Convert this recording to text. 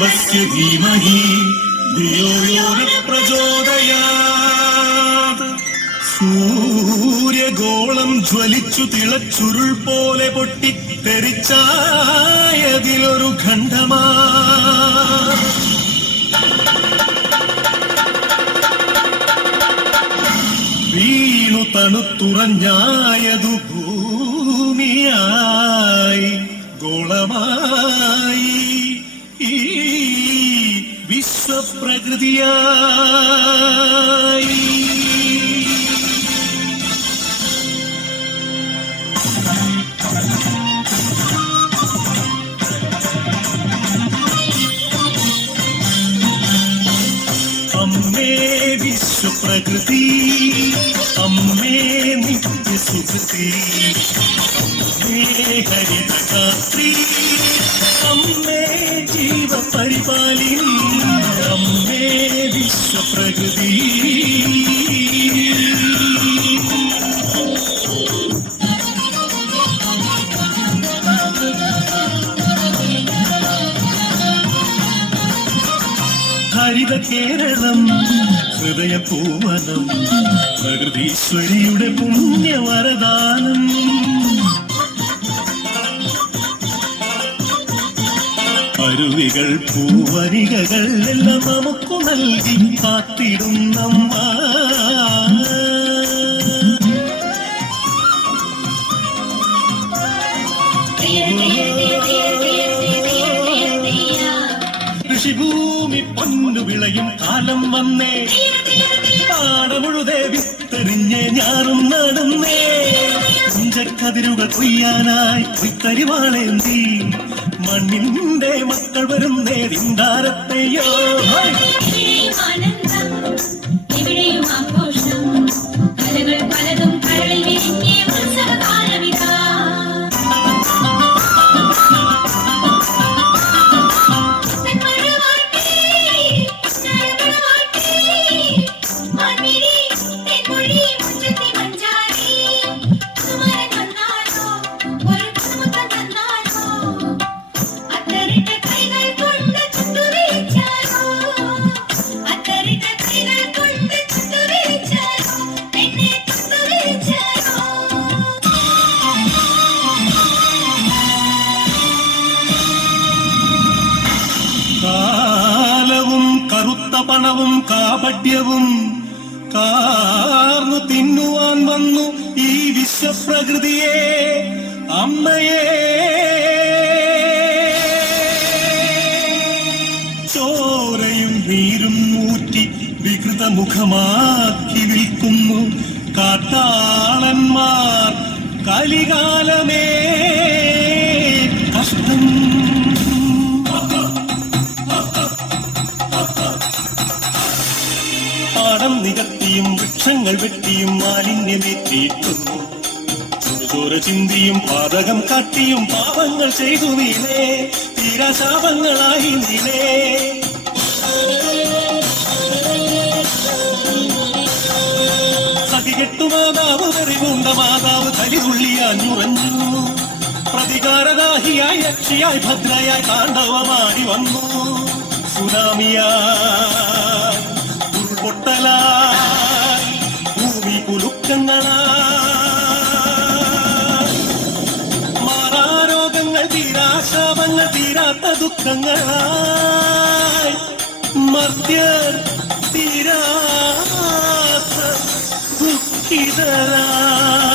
ദേവസ്യ ധീമഹി ധിയോ യോ ന പ്രചോദയാത്. സൂര്യഗോളം ജ്വലിച്ചു തിളച്ചുരുൾ പോലെ പൊട്ടിത്തെറിച്ചായതിലൊരു ഖണ്ഡമാ വീണു തണുത്തുറഞ്ഞായതു ഭൂമിയായി ഗോളമായി ഈ വിശ്വപ്രകൃതിയായി. അമ്മേ വിശ്വപ്രകൃതി, അമ്മേ നിത്യസുഖൃതി, അമ്മേ ഹരിതഗാത്രി, അമ്മേ ജീവപരിപാലിനി, അമ്മേ വിശ്വപ്രകൃതി. ഹരിത കേരളം ഹൃദയപൂവനം, പ്രകൃതീശ്വരിയുടെ പുണ്യവരദാനം. അരുവികൾ പൂവരികകൾ എല്ലാം നമുക്കു നൽകി കാത്തിടുന്നമ്മ. കൃഷിഭൂമി പൊന്നു വിളയും കാലം വന്നേ, പാടമുഴുതേ വിത്തെറിഞ്ഞ് ഞാറും നടന്നേ. കുഞ്ചക്കതിരുകൾ കൊയ്യാനായി കൊയ്ത്തരിവാളേന്തി മണ്ണിന്റെ മക്കൾ വരും നേരിന്താരത്തെയോ. കാലവും കറുത്ത പണവും കാപട്യവും കാർന്നു തിന്നുവാൻ വന്നു ഈ വിശ്വപ്രകൃതിയെ, അമ്മയെ. ചോരയും നീരും ഊറ്റി വികൃതമുഖമാക്കി വിൽക്കുന്നു കാട്ടാളന്മാർ. കലികാലമേ കഷ്ടം. പാടം നികത്തിയും വൃക്ഷങ്ങൾ വെട്ടിയും മാലിന്യമേറ്റിയിട്ടു ചോര ചിന്തിയും പാതകം കാട്ടിയും പാപങ്ങൾ ചെയ്തു നീലേ, തീരാശാപങ്ങളായി നീലേ. സഖികെട്ടു മാതാവ് വെറിവുണ്ട മാതാവ് കലിതുള്ളിയാഞ്ഞുറഞ്ഞു. പ്രതികാരദാഹിയായി യക്ഷിയായി ഭദ്രയായി താണ്ഡവമാടി വന്നു. സുനാമിയായി ഉരുൾപൊട്ടലായി ഭൂമി കുലുക്കങ്ങളായി, മാറാരോഗങ്ങൾ തീരാശാപങ്ങൾ തീരാത്ത ദുഃഖങ്ങളായി, മർത്യർ തീരാത്ത ദുഃഖിതരായി.